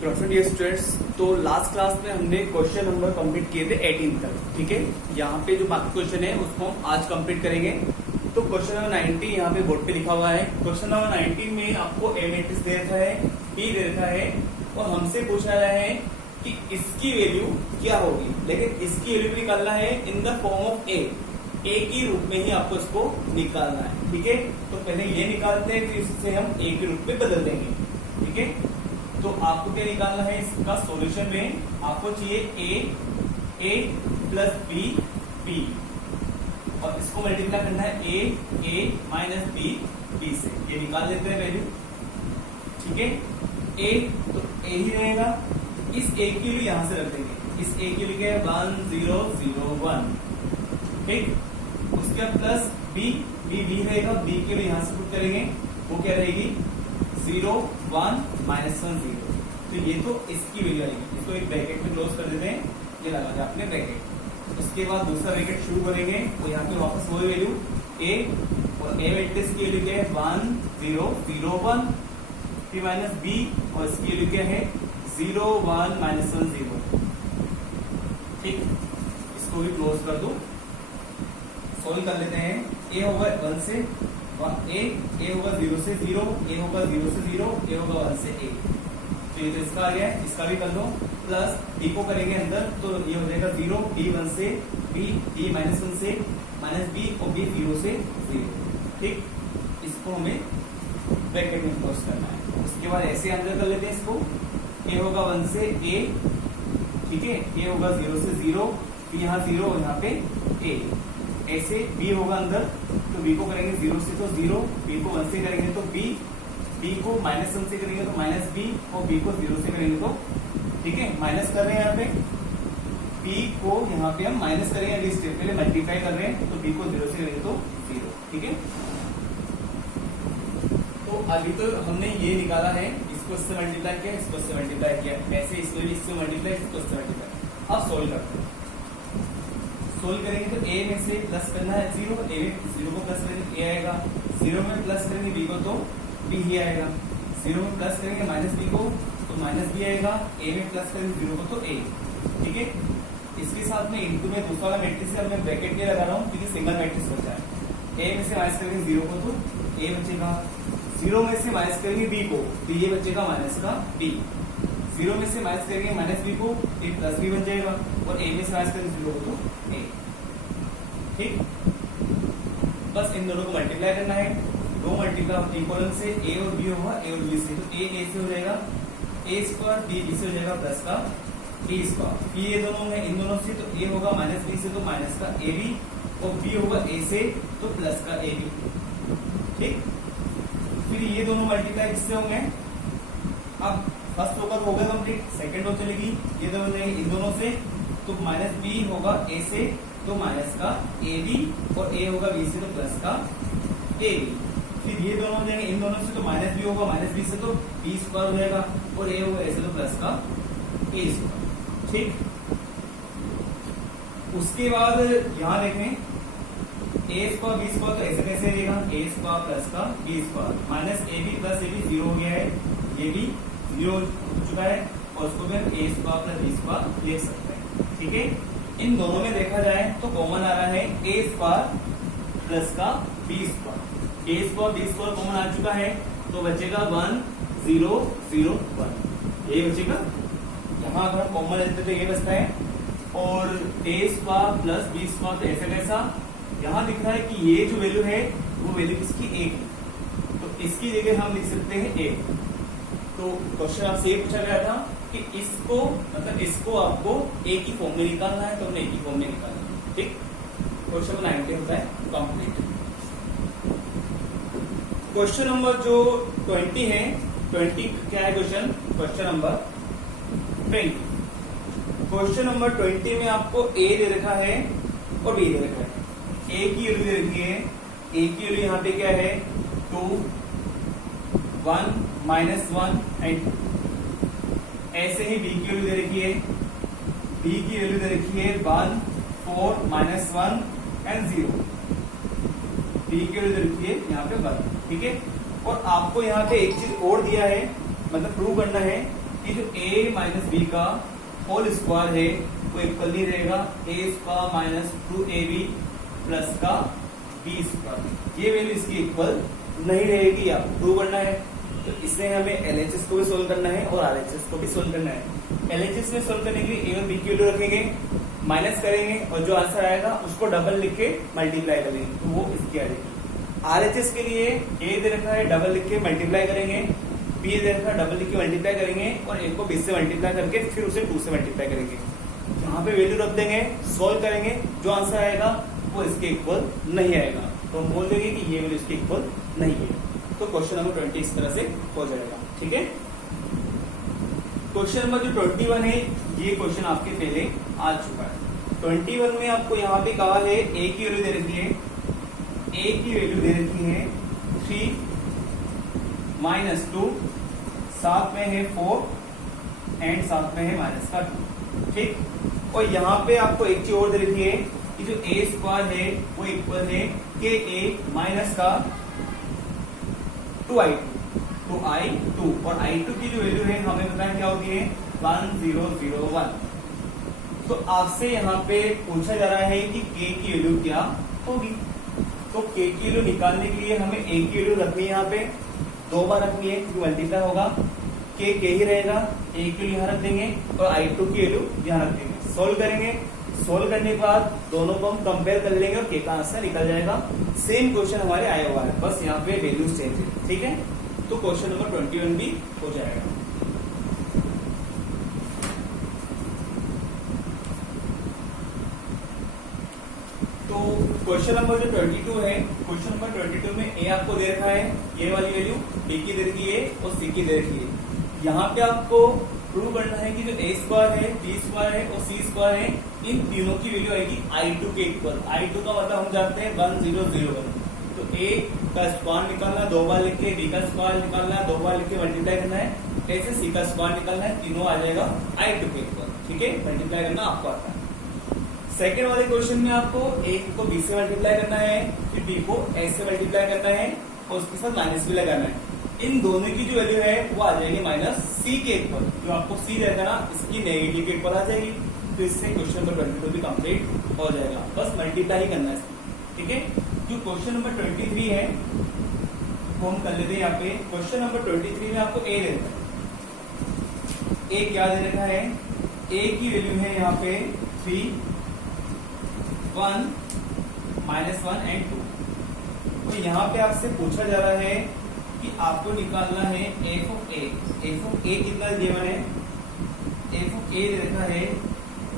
Dear students, तो last class में हमने क्वेश्चन नंबर कंप्लीट किए थे 18 तक। ठीक है, यहाँ पे जो बाकी क्वेश्चन है उसको हम आज कंप्लीट करेंगे। तो क्वेश्चन नंबर 19 यहाँ पे बोर्ड पे लिखा हुआ है। क्वेश्चन नंबर 19 में आपको ए मैट्रिक्स दे रखा है, बी दे रखा है और हमसे पूछा गया है कि इसकी वैल्यू क्या होगी, लेकिन इसकी वैल्यू भी निकालना है इन द फॉर्म ऑफ ए की रूप में ही आपको इसको निकालना है। ठीक है, तो पहले ये निकालते हैं, फिर इससे हम ए के रूप में बदल देंगे। ठीक है, तो आपको क्या निकालना है, इसका सॉल्यूशन में आपको चाहिए ए प्लस बी और इसको मल्टीप्लाई करना है ए माइनस बी से। ये निकाल लेते हैं वैल्यू। ठीक है, ए तो ए ही रहेगा, इस ए की वैल्यू यहां से रख देंगे। इस ए की वैल्यू क्या है 1 0 0 1। ठीक, उसके बाद प्लस बी रहेगा, बी की वैल्यू यहां से पुट करेंगे, वो क्या रहेगी 0 1 -1 0। तो ये तो इसकी वैल्यू आएगी। इसको एक ब्रैकेट में क्लोज कर देते हैं, ये लगा दिया आपने ब्रैकेट। उसके बाद दूसरा ब्रैकेट शुरू करेंगे, तो यहाँ पे वापस वही वैल्यू ए और ए मैट्रिक्स की वैल्यू क्या है 1 0 0 1 फिर माइनस बी और इसकी वैल्यू क्या है 0 1 -1 0। ठीक, इसको भी क्लोज कर दो। सॉल्व कर लेते हैं। ए होगा 1 से ए होगा 0 से 0, ए होगा 0 से 0, ए होगा 1 से ए। तो ये तो इसका आ गया है, इसका भी कर दो। प्लस डी को करेंगे अंदर, तो ये हो जाएगा 0, डी 1 से डी माइनस 1 से माइनस बी और बी 0 से 0। ठीक, इसको हमें ब्रैकेट में क्लोज करना है। उसके बाद ऐसे अंदर कर लेते हैं इसको। ए होगा 1 से ए, ठीक है, ए होगा 0 से 0, यहाँ 0 और यहाँ पे ए। ऐसे बी होगा अंदर, तो बी को करेंगे 0 से तो 0, बी को 1 से करेंगे तो बी को -1 से करेंगे तो माइनस बी और बी को 0 से करेंगे तो, ठीक है, माइनस कर रहे हैं यहाँ पे बी को, यहाँ पे हम माइनस करेंगे, अगली स्टेप के लिए मल्टीप्लाई कर रहे हैं, तो बी को 0 से करेंगे तो 0। ठीक है, तो अभी तो हमने ये निकाला है, इसको इससे मल्टीप्लाई किया, इसको इससे मल्टीप्लाई किया, ऐसे इसको इससे मल्टीप्लाई, इसको इससे मल्टीप्लाई। अब सोल्व करते हैं। सोल्व करेंगे तो ए में से प्लस करना है 0, ए में 0 को प्लस करेंगे ए आएगा, 0 में प्लस करेंगे बी को तो बी ही आएगा, 0 में प्लस करेंगे माइनस बी को तो माइनस बी आएगा, ए में प्लस करेंगे 0 को तो ए। ठीक है, इसके साथ में इंटू में दूसरा वाला मैट्रिक्स है, मैं ब्रैकेट नहीं लगा रहा हूँ क्योंकि सिंगल मैट्रिक्स बचा है। ए में से माइनस करेंगे 0 को तो ए बचेगा, 0 में से माइनस करेंगे बी को तो ये बचेगा माइनस का बी, 0 में से माइनस करेंगे माइनस बी को ये प्लस बी बन जाएगा और ए में से माइनस करेंगे 0 को तो ए। ठीक, बस इन दोनों को मल्टीप्लाई करना है, दो मल्टीप्लाई इक्वल से ए और बी होगा, ए और बी से, तो ए से हो जाएगा ए स्क्वायर, बी से हो जाएगा प्लस का बी स्क्वायर। ये दोनों है इन दोनों से, तो ए होगा माइनस बी से तो माइनस का ए बी और बी होगा ए से तो प्लस का ए बी। ठीक, फिर ये दोनों मल्टीप्लाई किससे होंगे, अब फर्स्ट होकर हो गया कंप्लीट, सेकंड हो चलेगी, ये दोनों जाएंगे इन दोनों से, तो माइनस बी होगा ए से तो माइनस का ए बी और ए होगा बी से तो प्लस का ए बी। फिर ये दोनों जाएंगे इन दोनों से, तो माइनस बी होगा माइनस बी से तो बी स्क्वायर हो जाएगा और ए होगा ए से तो प्लस का ए स्क्वायर। ठीक, उसके बाद यहाँ देखें ए स्क्वायर बी स्क्वायर, तो ऐसे कैसे रहेगा ए स्क्वायर प्लस का b square, minus a b plus a b 0 हो गया है, ये भी 0 हो चुका है और उसको भी हम ए स्क्वायर प्लस बी स्क्वायर लिख सकते हैं। ठीक है, इन दोनों में देखा जाए तो कॉमन आ रहा है ए स्क्वायर प्लस का बी स्क्वायर, ए स्क्वायर बी स्क्वायर कॉमन आ चुका है, तो बचेगा 1 0 0 1, ये बचेगा। यहाँ अगर हम कॉमन लेते तो ये बचता है, और ए स्क्वायर प्लस बी स्क्वायर तो ऐसा कैसा, यहाँ दिख रहा है कि ये जो वैल्यू है वो वैल्यू किसकी 1, तो इसकी जगह हम लिख सकते हैं 1। तो क्वेश्चन आपसे ये पूछा गया था कि इसको मतलब इसको आपको ए की फॉर्म में निकालना है, तो हमने ए की फॉर्म में निकालना है। ठीक, क्वेश्चन 19 होता है कंप्लीट। क्वेश्चन नंबर जो 20 है, 20 क्या है क्वेश्चन नंबर 20। क्वेश्चन नंबर 20 में आपको ए दे रखा है और बी दे रखा है। ए की वैल्यू दे रखी है, ए की वैल्यू यहाँ पे क्या है 2 1 -1 एंड ऐसे ही बी की वैल्यू दे रखी है, बी की वैल्यू दे रखी है 1 4 -1 एंड 0, बी की वैल्यू दे रखी है यहाँ पे 1। ठीक है, और आपको यहाँ पे एक चीज और दिया है, मतलब प्रूव करना है कि कि जो a माइनस बी का होल स्क्वायर है वो इक्वल नहीं रहेगा a square minus 2ab plus का b स्क्वायर, ये वैल्यू इसकी इक्वल नहीं रहेगी, आपको प्रूव करना है। तो इससे हमें LHS को भी सोल्व करना है और RHS को भी सोल्व करना है। LHS में सोल्व करने के लिए a और b की वैल्यू रखेंगे, माइनस करेंगे और जो आंसर आएगा उसको डबल लिख के मल्टीप्लाई करेंगे तो वो इसकी आ जाएगी। RHS के लिए a दे रखा है, डबल लिख के मल्टीप्लाई करेंगे, b दे रखा है, डबल लिख के मल्टीप्लाई करेंगे और a को b से मल्टीप्लाई करके फिर उसे 2 से मल्टीप्लाई करेंगे। यहाँ पे वैल्यू रख देंगे, सोल्व करेंगे, जो आंसर आएगा वो इसके इक्वल नहीं आएगा, तो हम बोल देंगे कि ये वैल्यू इसके इक्वल नहीं है। तो क्वेश्चन नंबर 20 इस तरह से हो जाएगा। ठीक है, क्वेश्चन नंबर जो 21 है ये क्वेश्चन आपके पहले आ चुका है। 21 में आपको यहाँ पे कहा है a की वैल्यू दे रखी है, a की वैल्यू दे रखी है 3 माइनस 2, साथ में है 4 एंड साथ में है माइनस का 2। ठीक, और यहाँ पे आपको एक चीज और दे रखी है कि जो a स्क्वायर है वो इक्वल है के a माइनस का 2i2 और i2 की जो वैल्यू है हमें पता है क्या होती है 1001। तो आपसे यहाँ पे पूछा जा रहा है कि k की वैल्यू क्या होगी। तो k की वैल्यू निकालने के लिए हमें a की वैल्यू रखनी है, यहाँ पे 2 बार रखनी है क्योंकि मल्टीप्लाई होगा, k ही रहेगा, a की वैल्यू यहाँ रख देंगे और i2 की वैल्यू यहाँ रख देंगे। सोल्व करेंगे, सोल्व करने के बाद दोनों को हम कंपेयर कर लेंगे और k का आंसर निकल जाएगा। सेम क्वेश्चन हमारे आया हुआ है, बस यहाँ पे वैल्यूज चेंज है। ठीक है, तो क्वेश्चन नंबर 21 भी हो जाएगा। तो क्वेश्चन नंबर जो 22 है, क्वेश्चन नंबर 22 में a आपको दे रखा है, ये वाली वैल्यू b की दे रखी है और c की दे रखी है। यहाँ पे आपको प्रूव करना है कि जो a स्क्वायर है, b स्क्वायर है और c स्क्वायर है, इन तीनों की वैल्यू आएगी i2 के इक्वल। i2 का मतलब हम जानते हैं 1001। तो a का स्क्वायर निकालना 2 बार लिख के, b का स्क्वायर निकालना 2 बार लिख के मल्टीप्लाई करना है, ऐसे c का स्क्वायर निकालना है, तीनों आ जाएगा i2 के इक्वल। ठीक है, मल्टीप्लाई करना आपको आता है। सेकेंड वाले क्वेश्चन में आपको a को b से मल्टीप्लाई करना है, फिर b को a से मल्टीप्लाई करना है और उसके साथ माइनस भी लगाना है। इन दोनों की जो वैल्यू है वो आ जाएगी माइनस c के इक्वल। जो आपको c रहेगा ना, इसकी नेगेटिव के इक्वल आ जाएगी। तो इससे क्वेश्चन नंबर 22 भी कंप्लीट हो जाएगा, बस मल्टीप्लाई ही करना है। ठीक है, जो क्वेश्चन नंबर 23 है वो हम कर लेते हैं। यहाँ पे क्वेश्चन नंबर 23 में आपको a दे रखा है। a क्या दे रखा है, a की वैल्यू है यहाँ पे 3 1 माइनस 1 एंड 2। तो यहाँ पे आपसे पूछा जा रहा है कि आपको निकालना है f of a। f of a कितना गिवन है, f ऑफ a दे रखा है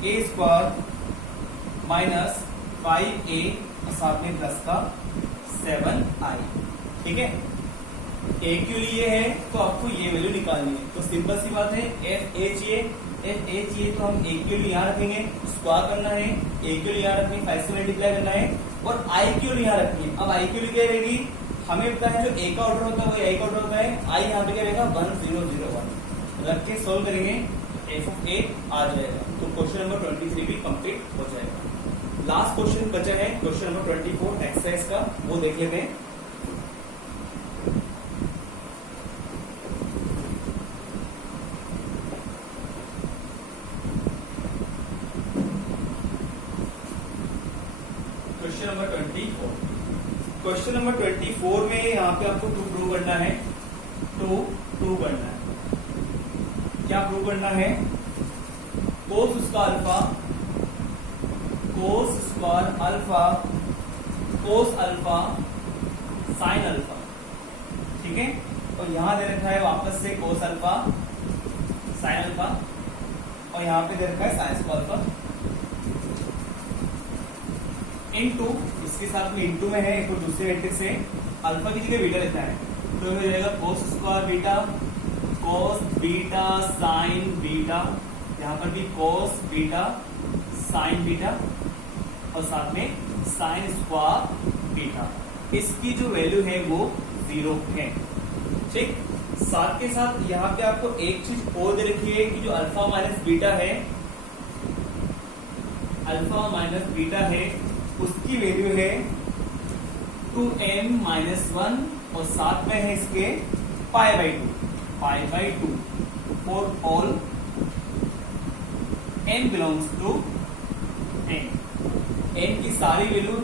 a स्क्वायर माइनस 5a और साथ में प्लस का 7i। ठीक है, a क्यों लिए है तो आपको ये वैल्यू निकालनी है। तो सिंपल सी बात है, f a चाहिए तो हम a क्यों यहाँ रखेंगे, स्क्वायर करना है, a क्यों यहाँ रखनी है, 5 से मल्टीप्लाई करना है और i क्यों यहाँ रखनी है। अब i क्यों क्या रहेगी, हमें पता है जो a का ऑर्डर होता है वो a का ऑर्डर होता है, i यहाँ पे क्या रहेगा 1001। रख के सोल्व करेंगे, f ऑफ a आ जाएगा। तो क्वेश्चन नंबर 23 भी कंप्लीट हो जाएगा। लास्ट क्वेश्चन बचा है क्वेश्चन नंबर 24 एक्सरसाइज का, वो देख लेते हैं। क्वेश्चन नंबर 24, क्वेश्चन नंबर 24 में यहाँ पे आपको 2 प्रूव करना है। 2 प्रूव करना है, क्या प्रूव करना है, cos square alpha, cos square alpha, cos alpha, sine alpha. ठीक है, और यहां दे रखा है वापस से कोस अल्फा, साइन अल्फा और यहाँ पे दे रखा है साइन स्क्वायर अल्फा इनटू, इसके साथ में इनटू में है एक दूसरे मैट्रिक्स से अल्फा की जगह बीटा लेता है तो हो जाएगा cos square beta, cos beta sine beta, यहाँ पर भी कोस बीटा साइन बीटा और साथ में साइन स्क्वायर बीटा। इसकी जो वैल्यू है वो 0 है। ठीक, साथ के साथ यहाँ पे आपको एक चीज और दे रखी है कि जो अल्फा माइनस बीटा है, अल्फा माइनस बीटा है उसकी वैल्यू है 2m-1 और साथ में है इसके pi by 2। For all n belongs to n, n की सारी वैल्यू,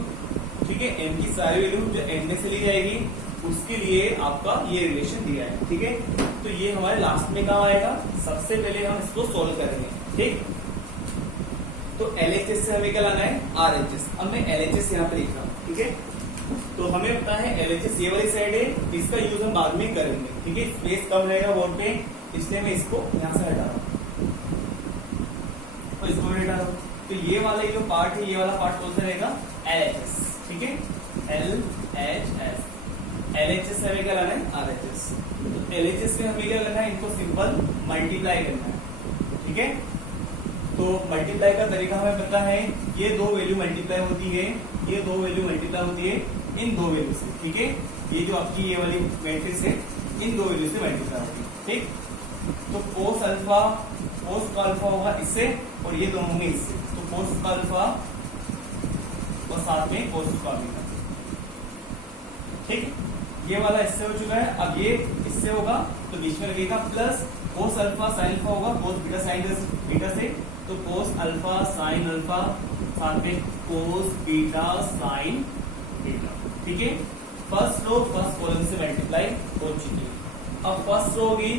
ठीक है, n की सारी वैल्यू जो n में से ली जाएगी उसके लिए आपका ये रिलेशन दिया है, ठीक है। तो ये हमारे लास्ट में काम आएगा। सबसे पहले हम इसको सोल्व करेंगे, ठीक। तो LHS से हमें क्या लाना है, RHS। अब मैं LHS यहाँ पे लिख रहा हूँ, ठीक है। तो हमें पता है LHS ये वाली साइड है, इसका यूज हम बाद में करेंगे, ठीक है। स्पेस कम रहेगा बोर्ड पे, इसलिए मैं इसको यहाँ से हटा रहा हूँ और इसको भी हटा रहा हूँ। तो ये वाला जो पार्ट है, ये वाला पार्ट कौन सा रहेगा, LHS, ठीक है, LHS। LHS से हमें क्या लाना है, RHS। तो LHS से हमें क्या करना है, इनको सिंपल मल्टीप्लाई करना है, ठीक है। तो मल्टीप्लाई का तरीका हमें पता है, ये दो वैल्यू मल्टीप्लाई होती है, ये दो वैल्यू मल्टीप्लाई होती है इन दो वैल्यू से, ठीक है। ये जो आपकी ये वाली मैट्रिक्स है, इन दो वैल्यू से मल्टीप्लाई होती है, ठीक। तो कोस अल्फा, कोस का अल्फा होगा इससे और ये दोनों होंगे इससे, तो कोस का अल्फा और साथ में कोस का बीटा, ठीक। ये वाला इससे हो चुका है। अब ये इससे होगा तो बीच में लगेगा plus cos alpha sine alpha होगा कोस बीटा साइन बीटा से, तो कोस अल्फा साइन अल्फा साथ में कोस बीटा साइन बीटा, ठीक है। फर्स्ट रो फर्स्ट कॉलम से मल्टीप्लाई हो चुकी है। अब फर्स्ट रो होगी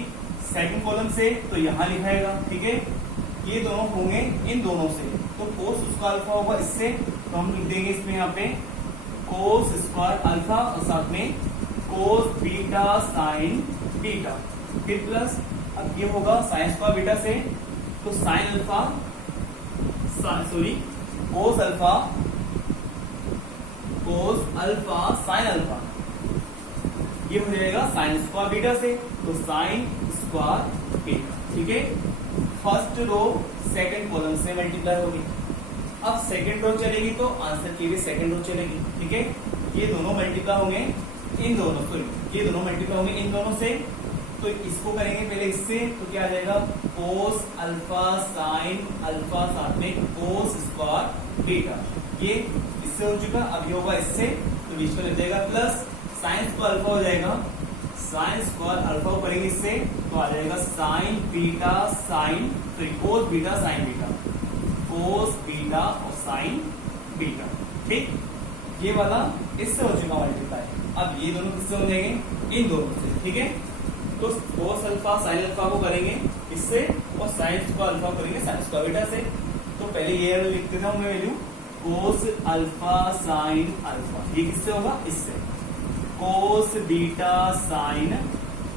सेकंड कॉलम से, तो यहाँ लिखाएगा, ठीक है। ये दोनों होंगे इन दोनों से, तो कोस उसका अल्फा होगा इससे, तो हम लिख देंगे इसमें यहाँ पे कोस स्क्वायर अल्फा और साथ में कोस बीटा साइन बीटा, फिर प्लस अब ये होगा साइन स्क्वायर बीटा से, तो sine alpha sorry cos alpha sine alpha, ये हो जाएगा साइन स्क्वायर बीटा से, तो साइन स्क्वायर बीटा, ठीक है। फर्स्ट रो सेकंड कॉलम से मल्टीप्लाई होगी। अब सेकंड रो चलेगी तो आंसर की भी सेकंड रो चलेगी, ठीक है। ये दोनों मल्टीप्लाई होंगे इन दोनों, सॉरी ये दोनों मल्टीप्लाई होंगे इन दोनों से, तो इसको करेंगे पहले इससे, तो क्या आ जाएगा कोस अल्फा साइन अल्फा साथ में कोस स्क्वायर बीटा, ये इससे हो चुका। अब ये होगा इससे, तो बीच में लग जाएगा प्लस साइन स्क्वायर अल्फा हो जाएगा, साइन स्क्वायर अल्फा को करेंगे इससे, तो आ जाएगा sign beta sine, sorry cos beta sine beta, cos beta और साइन बीटा, ठीक। ये वाला इससे हो चुका मल्टीप्लाई। अब ये दोनों किससे हो जाएंगे, इन दोनों से, ठीक है। तो कोस अल्फा साइन अल्फा को करेंगे इससे और साइन स्क्वायर अल्फा करेंगे साइन स्क्वायर बीटा से। तो पहले ये लिख देता हूं मैं value, cos alpha sine alpha, ये किससे होगा, इससे कोस बीटा साइन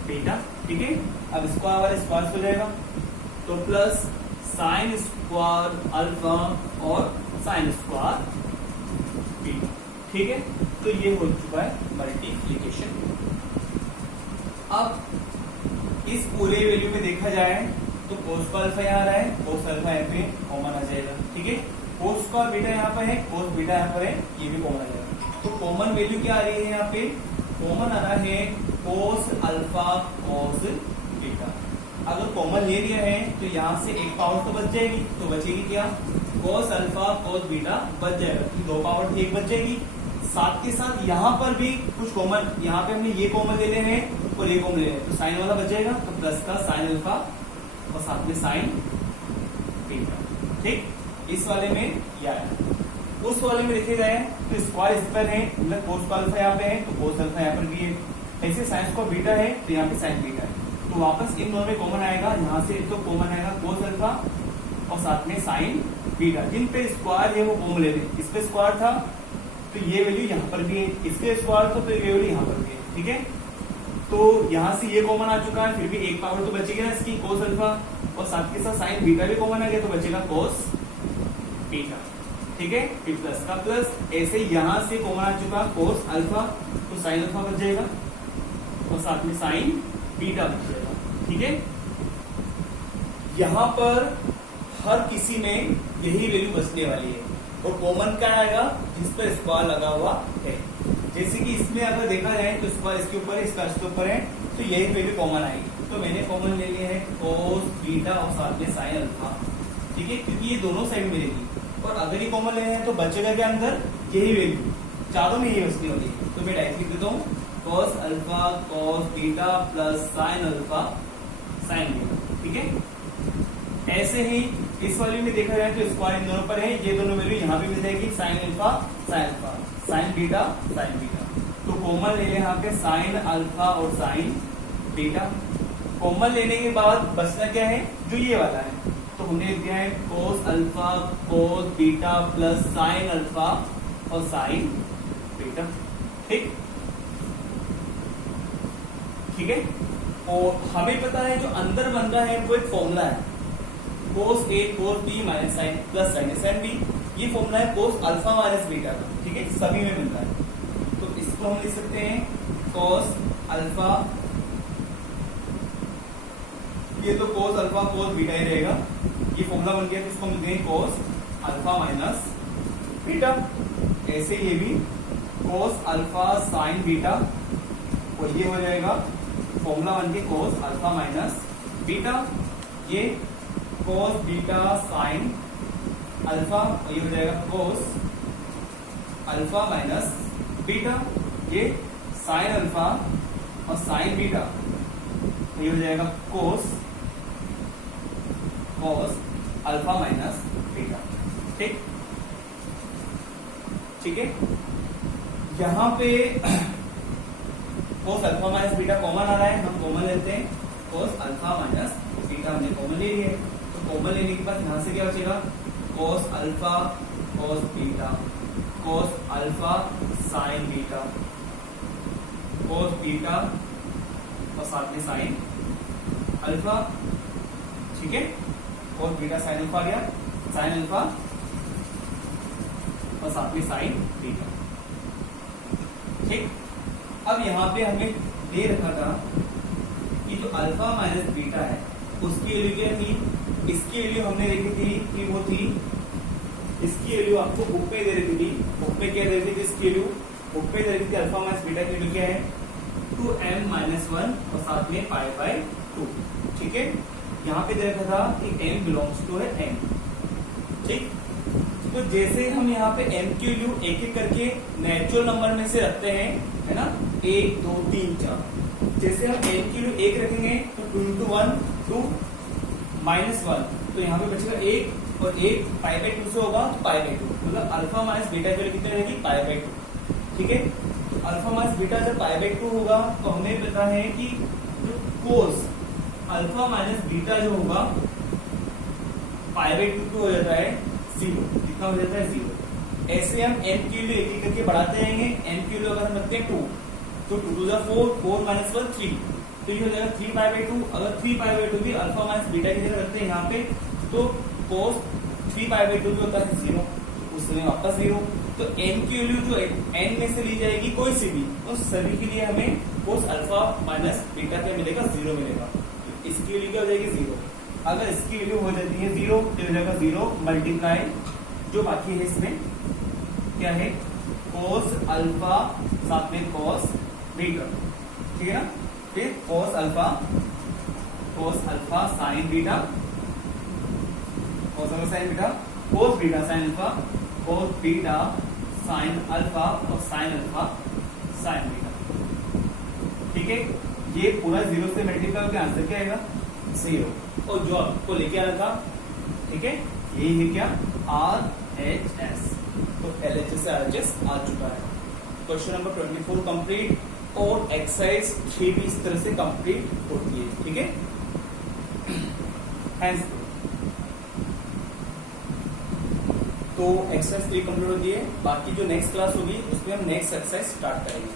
बीटा, ठीक है। अब स्क्वायर वाले स्क्वायर हो जाएगा, तो प्लस साइन स्क्वायर अल्फा और साइन स्क्वायर बीटा, ठीक है। तो ये हो चुका है मल्टीप्लिकेशन। अब इस पूरे वैल्यू में देखा जाए तो कोस का अल्फा यहाँ आ रहा है, कोस अल्फा यहाँ पे कॉमन आ जाएगा, ठीक है। कोस का बीटा यहाँ पर है, कोस बीटा यहाँ पर है, ये भी कॉमन आ जाएगा। तो कॉमन वैल्यू क्या आ रही है यहाँ पे, कॉमन आ रहा है कोस अल्फा कोस बीटा। अगर कॉमन ले लिया है तो यहाँ से एक पावर तो बच जाएगी, तो बचेगी क्या, कोस अल्फा कोस बीटा बच जाएगा, दो पावर एक बच जाएगी। साथ के साथ यहाँ पर भी कुछ कॉमन, यहाँ पे हमने ये कॉमन ले लेने हैं और ये कॉमन ले लेने, तो साइन वाला बच जाएगा, तो प्लस का साइन अल्फा और साथ में साइन बीटा, ठीक। इस वाले में क्या है, उस वाले में देखे जाए तो स्क्वायर इस पर है, मतलब कोस का अल्फा यहाँ पे है तो कोस अल्फा यहाँ पर भी है, ऐसे साइन का बीटा है तो यहाँ पे साइन बीटा है, तो वापस इन दोनों में कॉमन आएगा, यहाँ से तो कॉमन आएगा कोस अल्फा और साथ में साइन बीटा। जिन पे स्क्वायर है वो कॉमन ले लें, इस पे स्क्वायर था तो ये वैल्यू यहाँ पर भी है, इसके स्क्वायर तो ये वैल्यू यहाँ पर भी है, ठीक है। तो यहाँ से ये कॉमन आ चुका है, फिर भी एक पावर तो बचेगी ना इसकी कोस अल्फा, और साथ के साथ साइन बीटा भी कॉमन आ गया तो बचेगा कोस बीटा, ठीक है। फिर प्लस का प्लस, ऐसे यहाँ से कॉमन आ चुका कोस अल्फा, तो साइन अल्फा बच जाएगा और साथ में साइन बीटा बच जाएगा, ठीक है। यहाँ पर हर किसी में यही वैल्यू बचने वाली है, और कॉमन क्या आएगा, जिस पर स्क्वायर लगा हुआ है। जैसे कि इसमें अगर देखा जाए तो स्क्वायर इसके ऊपर है, इसका इसके ऊपर है, तो यही वैल्यू कॉमन आएगी। तो मैंने कॉमन ले लिया है कोस बीटा और साथ में साइन अल्फा, ठीक है, क्योंकि ये दोनों साइड मिलेगी। और अगर ये कॉमन लेना है तो बचेगा क्या अंदर, यही वैल्यू, चारों में यही बचने वाली है। तो मैं डायरेक्ट लिख देता हूँ cos alpha cos beta plus sine alpha sign beta. ठीक है, ऐसे ही इस वाली में देखा जाए तो स्क्वायर इन दोनों पर है, ये दोनों वैल्यू यहाँ पे मिल जाएगी, sine alpha sign beta sine beta. तो कॉमन ले लें यहाँ पे साइन अल्फा और साइन बीटा। कॉमन लेने के बाद बचना क्या है, जो ये वाला है, तो हमने दिया है cos alpha cos beta plus sine alpha और साइन बीटा। ठीक ठीक है, और हमें पता है जो अंदर बन रहा है वो एक फॉर्मूला है, cos A cos B minus sin plus sin sin B, ये फॉर्मूला है कोस अल्फा माइनस बीटा का। ठीक है, सभी में मिलता है, तो इसको हम लिख सकते हैं कोस अल्फा, ये तो कोस अल्फा कोस बीटा ही रहेगा, ये फॉर्मूला बन गया, तो इसको हम लिखते हैं कोस अल्फा माइनस बीटा। ऐसे ये भी कोस अल्फा साइन बीटा, और ये हो जाएगा फॉर्मूला बन के कोस अल्फा माइनस बीटा, ये कोस बीटा साइन अल्फा, और ये हो जाएगा कोस अल्फा माइनस बीटा, ये साइन अल्फा और साइन बीटा, ये हो जाएगा कोस अल्फा माइनस बीटा। ठीक ठीक है, यहां पे cos alpha minus beta common आ रहा है, हम कॉमन लेते हैं, कोस अल्फा माइनस बीटा हमने कॉमन ले लिया है, तो कॉमन लेने के बाद यहां से क्या बचेगा, cos alpha cos beta cos alpha sign beta cos beta और साथ में साइन अल्फा। ठीक है, कोस बीटा साइन अल्फा आ गया, साइन अल्फा और साथ में साइन बीटा। ठीक, अब यहाँ पे हमें दे रखा था कि जो अल्फा माइनस बीटा है उसकी वैल्यू क्या थी, इसकी वैल्यू हमने देखी थी कि वो थी, इसकी वैल्यू आपको बुक पे दे रखी थी, बुक पे क्या दे रखी थी, इसकी वैल्यू बुक पे दे रखी थी, अल्फा माइनस बीटा की वैल्यू क्या है 2m-1 और साथ में π/2। ठीक है, यहाँ पे दे रखा था कि m बिलोंग्स टू है m। ठीक, तो जैसे हम यहाँ पे m की वैल्यू एक एक करके नेचुरल नंबर में से रखते हैं, है ना, 1 2 3 4, जैसे हम m की वैल्यू 1 रखेंगे तो 2 into 1 2 -1, तो यहाँ पे बचेगा 1 और 1 π/2 से होगा तो π/2, मतलब अल्फा माइनस बीटा की वैल्यू कितनी रहेगी π/2। ठीक है, तो अल्फा माइनस बीटा जब π/2 होगा तो हमें पता है कि जो कोस अल्फा माइनस बीटा जो होगा π/2 हो जाता है 0, कितना हो जाता है 0। ऐसे हम m की वैल्यू एक एक करके बढ़ाते रहेंगे, m की वैल्यू अगर हम रखते हैं 2 तो 2 to the 4 4 - 1 3, तो ये हो जाएगा 3π/2। अगर 3π/2 भी अल्फा माइनस बीटा की जगह रखते हैं यहाँ पे, तो कोस 3π/2 भी होता है 0, उस समय वापस 0। तो m की वैल्यू जो n में से ली जाएगी कोई सी भी, तो सभी के लिए हमें कोस अल्फा माइनस बीटा क्या मिलेगा 0 मिलेगा, इसकी वैल्यू क्या हो जाएगी 0। अगर इसकी वैल्यू हो जाती है 0 तो हो जाएगा 0 मल्टीप्लाई जो बाकी है इसमें क्या है कोस अल्फा साथ में कोस बीटा। ठीक है ना, फिर cos alpha sign beta, cos alpha sign beta, cos beta sine alpha, cos beta sine alpha और साइन अल्फा साइन बीटा। ठीक है, ये पूरा 0 से मल्टीप्लाई होकर आंसर क्या आएगा 0, और जो आपको लेके आना था, ठीक है, यही है क्या RHS, तो LHS से RHS आ चुका है। क्वेश्चन नंबर 24 कंप्लीट, और एक्सरसाइज 3 भी इस तरह से कंप्लीट होती है। ठीक है, तो एक्सरसाइज 3 कंप्लीट होती है, बाकी जो नेक्स्ट क्लास होगी उसमें हम नेक्स्ट एक्सरसाइज स्टार्ट करेंगे।